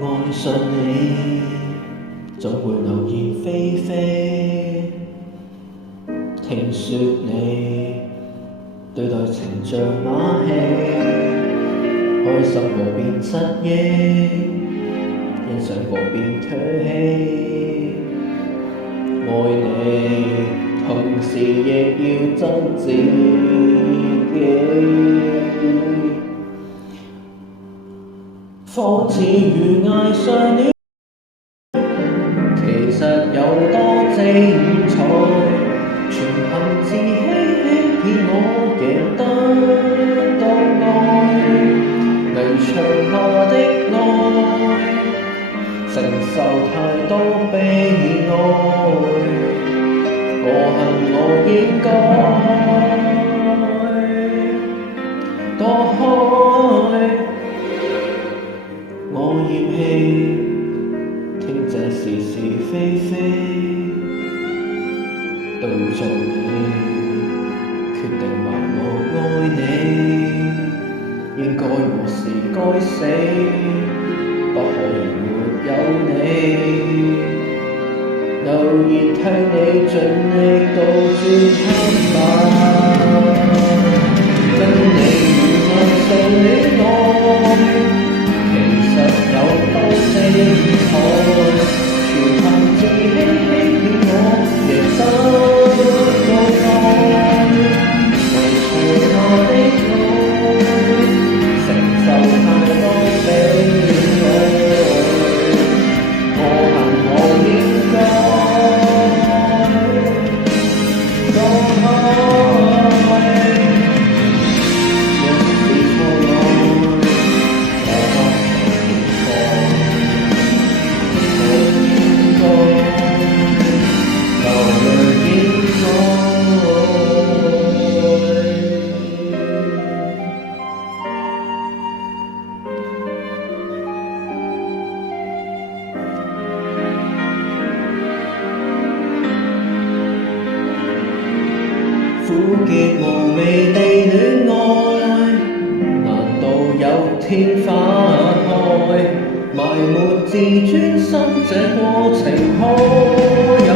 愛上你，總會流言飛飛。聽說你對待情像馬戲，開心過便失憶，欣賞過便唾棄。愛你，同時亦要憎自己。仿似如愛上了，其實有多精彩，全憑自欺欺騙我贏得到愛，泥場下的愛，承受太多悲哀，我恨我應該躲開。我厭棄聽這是是非非，對着你決定話我愛你，應該我是該死，不可以沒有你。留言替你盡力倒轉黑板，跟你如愛上戀愛。其實有多精彩，全憑自欺欺騙我贏得到愛，迷途下的愛，承受太多悲哀，我恨我應該躲開。苦澀無味地戀愛，難道有天花開？埋沒自尊心這過程可有？